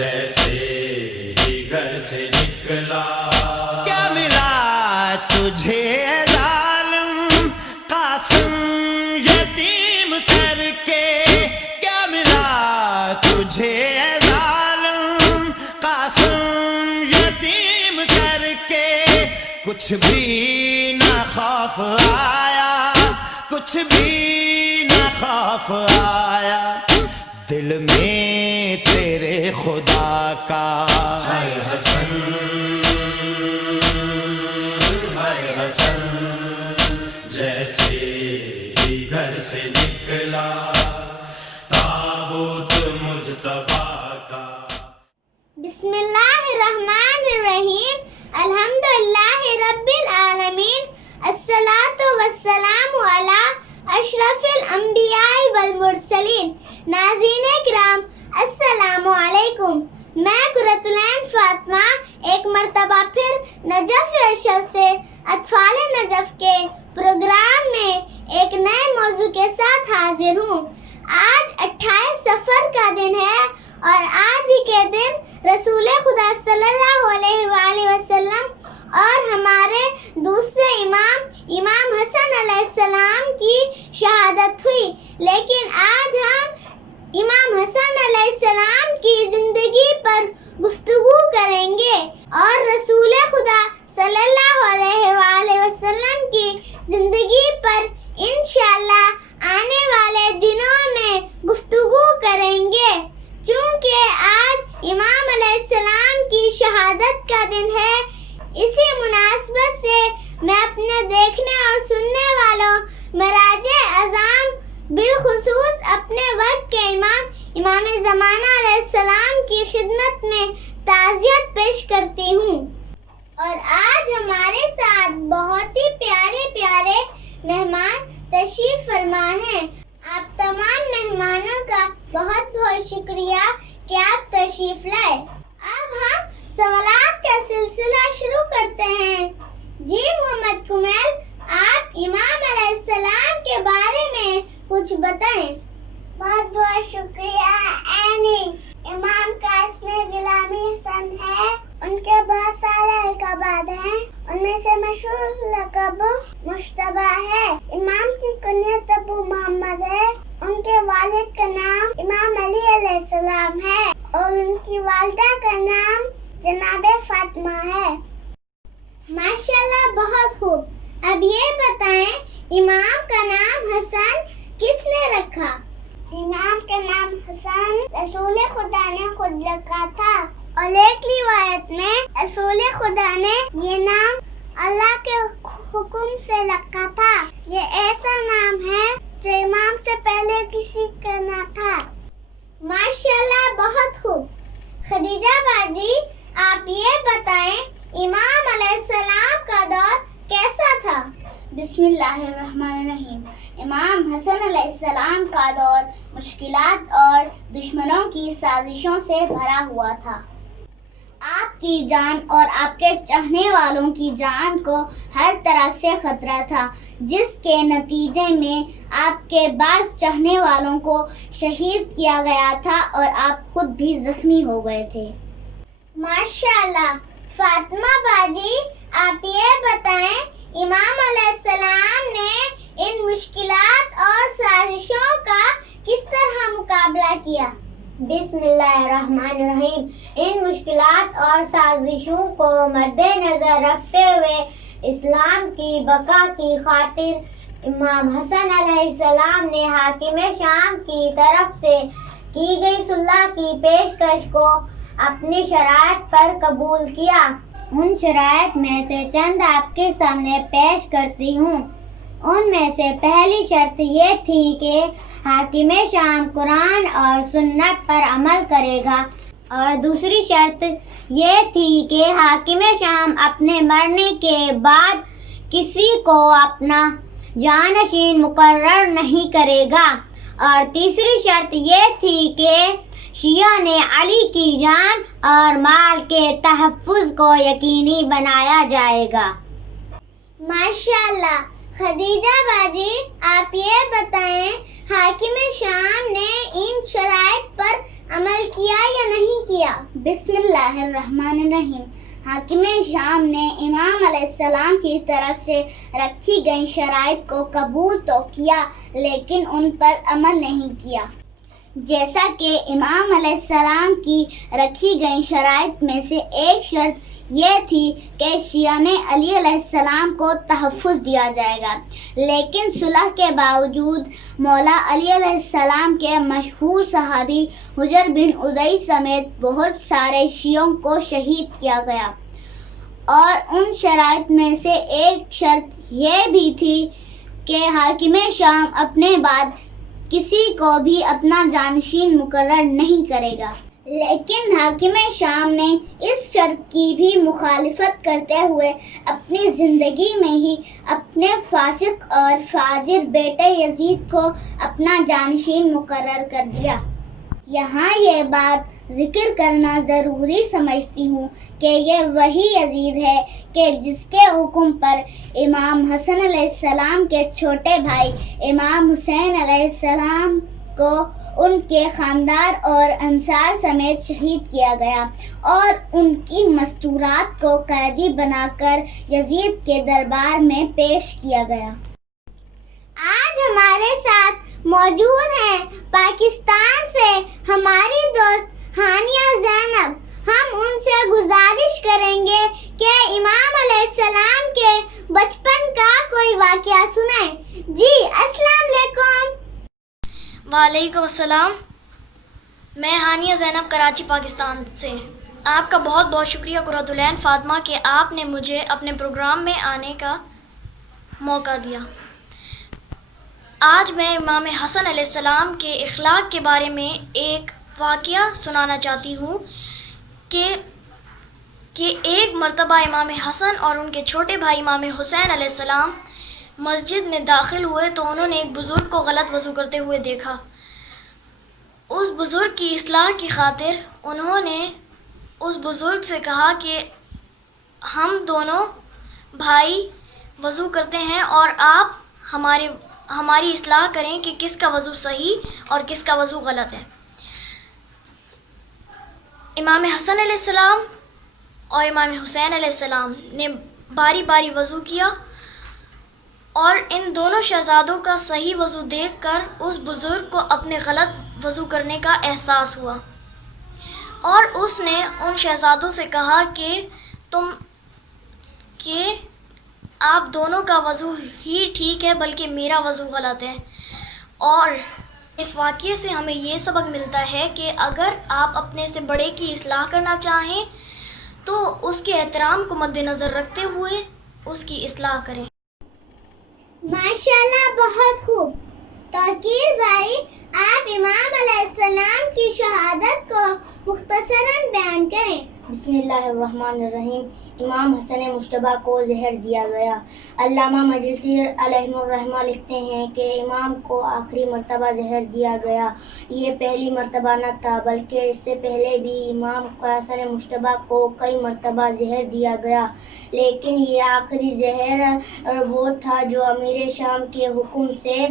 جیسے ہی گھر سے نکلا، کیا ملا تجھے ظالم قاسم یتیم کر کے، کیا ملا تجھے ظالم قاسم یتیم کر کے، کچھ بھی نہ خوف آیا، کچھ بھی نہ خوف آیا، دل میں تیرے خدا کا ہائے حسن ہائے حسن، جیسے ہی گھر سے نکلا تابوت مجتبیٰ کا۔ بسم اللہ الرحمن الرحیم، الحمدللہ رب العالمین، الصلاۃ والسلام علی اشرف الانبیاء والمرسلین۔ ناظرین کرام السلام علیکم، میں قرۃ العین فاطمہ ایک مرتبہ پھر نجف ارشد سے اطفال نجف کے پروگرام میں ایک نئے موضوع کے ساتھ حاضر ہوں۔ آج 28 صفر کا دن ہے اور آج ہی کے دن رسول خدا صلی اللہ علیہ وآلہ وسلم اور ہمارے دوسرے امام حسن علیہ السلام کی شہادت ہوئی، لیکن آج ہم امام حسن علیہ السلام کی زندگی پر گفتگو کریں گے اور رسول خدا صلی اللہ علیہ وآلہ وسلم کی زندگی پر انشاءاللہ آنے والے دنوں میں گفتگو کریں گے۔ چونکہ آج امام علیہ السلام کی شہادت کا دن ہے، اسی مناسبت سے میں اپنے دیکھنے اور سننے والوں مراجع اعظام بالخصوص اپنے وقت کے امام زمانہ علیہ السلام کی خدمت میں تعزیت پیش کرتی ہوں۔ اور آج ہمارے ساتھ بہت ہی پیارے پیارے مہمان تشریف فرما ہیں۔ آپ تمام مہمانوں کا بہت بہت شکریہ کہ آپ تشریف لائے۔ اب ہم سوالات کا سلسلہ شروع کرتے ہیں۔ جی محمد کمیل، آپ امام علیہ السلام کے بارے میں کچھ بتائیں۔ بہت بہت شکریہ اینی۔ امام کا اسم غلامی حسن ہے، ان کے بہت سارے لقبات ہیں، ان میں سے مشہور لقب مجتبیٰ ہے۔ امام کی کنیت ابو محمد ہے، ان کے والد کا نام امام علی علیہ السلام ہے اور ان کی والدہ کا نام جناب فاطمہ ہے۔ ماشاءاللہ، بہت خوب۔ اب یہ بتائیں امام کا نام حسن کس نے رکھا؟ امام کا نام حسن رسول خدا نے خود رکھا تھا، اور ایک روایت میں رسول خدا نے یہ نام اللہ کے حکم سے رکھا تھا۔ یہ ایسا نام ہے جو امام سے پہلے کسی کا نہ تھا۔ ماشاءاللہ، بہت خوب۔ خدیجہ باجی، آپ یہ بتائیں امام علیہ السلام کا دور کیسا تھا؟ بسم اللہ الرحمن الرحیم۔ امام حسن علیہ السلام کا دور مشکلات اور دشمنوں کی سازشوں سے بھرا ہوا تھا۔ آپ کی جان اور آپ کے چاہنے والوں کی جان کو ہر طرف سے خطرہ تھا، جس کے نتیجے میں آپ کے بعض چاہنے والوں کو شہید کیا گیا تھا اور آپ خود بھی زخمی ہو گئے تھے۔ ماشاءاللہ۔ فاطمہ باجی، آپ یہ بتائیں امام علیہ السلام نے ان مشکلات اور سازشوں کا کس طرح مقابلہ کیا؟ بسم اللہ الرحمن الرحیم۔ ان مشکلات اور سازشوں کو مد نظر رکھتے ہوئے اسلام کی بقا کی خاطر امام حسن علیہ السلام نے حاکم شام کی طرف سے کی گئی صلح کی پیشکش کو اپنی شرائط پر قبول کیا۔ ان شرائط میں سے چند آپ کے سامنے پیش کرتی ہوں۔ ان میں سے پہلی شرط یہ تھی کہ حاکم شام قرآن اور سنت پر عمل کرے گا، اور دوسری شرط یہ تھی کہ حاکم شام اپنے مرنے کے بعد کسی کو اپنا جانشین مقرر نہیں کرے گا، اور تیسری شرط یہ تھی کہ شیعہ نے علی کی جان اور مال کے تحفظ کو یقینی بنایا جائے گا۔ ماشاءاللہ۔ خدیجہ باجی، آپ یہ بتائیں حاکم شام نے ان شرائط پر عمل کیا یا نہیں کیا؟ بسم اللہ الرحمن الرحیم. حاکم شام نے امام علیہ السلام کی طرف سے رکھی گئی شرائط کو قبول تو کیا لیکن ان پر عمل نہیں کیا. جیسا کہ امام علیہ السلام کی رکھی گئی شرائط میں سے ایک شرط یہ تھی کہ شیعہ علی علیہ السلام کو تحفظ دیا جائے گا، لیکن صلح کے باوجود مولا علی علیہ السلام کے مشہور صحابی حجر بن ادئی سمیت بہت سارے شیعوں کو شہید کیا گیا. اور ان شرائط میں سے ایک شرط یہ بھی تھی کہ حاکم شام اپنے بعد کسی کو بھی اپنا جانشین مقرر نہیں کرے گا. لیکن حاکم شام نے اس شرط کی بھی مخالفت کرتے ہوئے اپنی زندگی میں ہی اپنے فاسق اور فاجر بیٹے یزید کو اپنا جانشین مقرر کر دیا. یہاں یہ بات ذکر کرنا ضروری سمجھتی ہوں کہ یہ وہی یزید ہے کہ جس کے حکم پر امام حسن علیہ السلام کے چھوٹے بھائی امام حسین علیہ السلام کو ان کے خاندان اور انصار سمیت شہید کیا گیا اور ان کی مستورات کو قیدی بنا کر یزید کے دربار میں پیش کیا گیا. آج ہمارے ساتھ موجود ہیں پاکستان سے ہماری دوست ہانیہ زینب. ہم ان سے گزارش کریں گے کہ امام علیہ السلام کے بچپن کا کوئی واقعہ سنائیں. جی السلام علیکم. وعلیکم السلام. میں ہانیہ زینب کراچی پاکستان سے. آپ کا بہت بہت شکریہ قرۃ العین فاطمہ کہ آپ نے مجھے اپنے پروگرام میں آنے کا موقع دیا. آج میں امام حسن علیہ السلام کے اخلاق کے بارے میں ایک واقعہ سنانا چاہتی ہوں کہ ایک مرتبہ امام حسن اور ان کے چھوٹے بھائی امام حسین علیہ السلام مسجد میں داخل ہوئے تو انہوں نے ایک بزرگ کو غلط وضو کرتے ہوئے دیکھا. اس بزرگ کی اصلاح کی خاطر انہوں نے اس بزرگ سے کہا کہ ہم دونوں بھائی وضو کرتے ہیں اور آپ ہماری اصلاح کریں کہ کس کا وضو صحیح اور کس کا وضو غلط ہے. امام حسن علیہ السلام اور امام حسین علیہ السلام نے باری باری وضو کیا اور ان دونوں شہزادوں کا صحیح وضو دیکھ کر اس بزرگ کو اپنے غلط وضو کرنے کا احساس ہوا اور اس نے ان شہزادوں سے کہا کہ آپ دونوں کا وضو ہی ٹھیک ہے بلکہ میرا وضو غلط ہے. اور اس واقعے سے ہمیں یہ سبق ملتا ہے کہ اگر آپ اپنے سے بڑے کی اصلاح کرنا چاہیں تو اس کے احترام کو مد نظر رکھتے ہوئے اس کی اصلاح کریں. ماشاءاللہ بہت خوب. توقیر بھائی آپ امام علیہ السلام کی شہادت کو مختصراً بیان کریں. بسم اللہ الرحمن الرحیم. امام حسن مشتبہ کو زہر دیا گیا. علامہ مجلسی علیہ الرحمہ لکھتے ہیں کہ امام کو آخری مرتبہ زہر دیا گیا. یہ پہلی مرتبہ نہ تھا بلکہ اس سے پہلے بھی امام حسن مشتبہ کو کئی مرتبہ زہر دیا گیا، لیکن یہ آخری زہر وہ تھا جو امیر شام کے حکم سے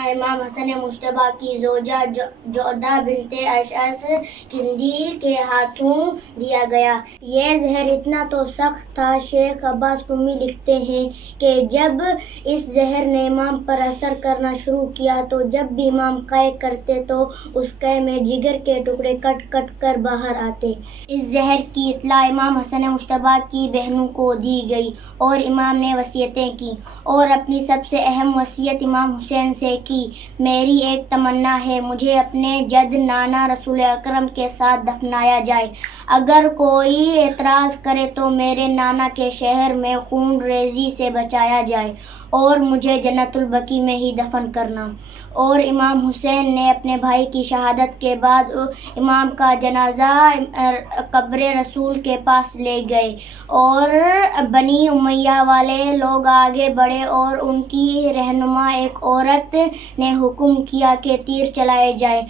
امام حسن مشتبہ کی زوجہ جعدہ بنت اشعث قندیل کے ہاتھوں دیا گیا. یہ زہر اتنا تو سخت تھا، شیخ عباس قمی لکھتے ہیں کہ جب اس زہر نے امام پر اثر کرنا شروع کیا تو جب بھی امام قے کرتے تو اس قے میں جگر کے ٹکڑے کٹ کٹ کر باہر آتے. اس زہر کی اطلاع امام حسن مشتبہ کی بہنوں کو دی گئی اور امام نے وصیتیں کی اور اپنی سب سے اہم وصیت امام حسین سے کی. میری ایک تمنا ہے، مجھے اپنے جد نانا رسول اکرم کے ساتھ دفنایا جائے. اگر کوئی اعتراض کرے تو میرے نانا کے شہر میں خون ریزی سے بچایا جائے اور مجھے جنت البقیع میں ہی دفن کرنا. اور امام حسین نے اپنے بھائی کی شہادت کے بعد امام کا جنازہ قبر رسول کے پاس لے گئے اور بنی امیہ والے لوگ آگے بڑھے اور ان کی رہنما ایک عورت نے حکم کیا کہ تیر چلائے جائیں.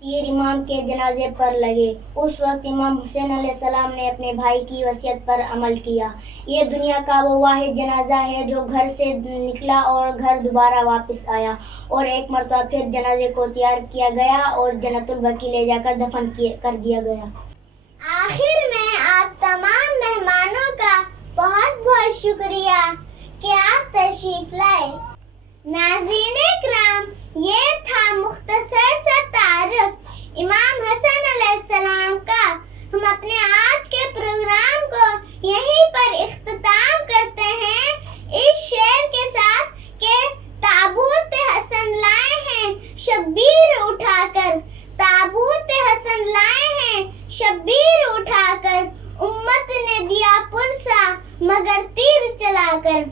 تیر امام کے جنازے پر لگے. اس وقت امام حسین علیہ السلام نے اپنے بھائی کی وصیت پر عمل کیا. یہ دنیا کا وہ واحد جنازہ ہے جو گھر سے نکلا اور گھر دوبارہ واپس آیا اور ایک مرتبہ پھر جنازے کو تیار کیا گیا اور جنت البقیع لے جا کر دفن کر دیا گیا. آخر میں آپ تمام مہمانوں کا بہت بہت شکریہ کہ آپ تشریف لائے. ناظرین کرام، یہ تھا مختصر سا تعارف امام حسن علیہ السلام کا. ہم اپنے آج کے پروگرام کو یہیں پر اختتام کرتے ہیں اس شعر کے ساتھ کہ تابوت حسن لائے ہیں شبیر اٹھا کر، تابوت حسن لائے ہیں شبیر اٹھا کر، امت نے دیا پرسا مگر تیر چلا کر.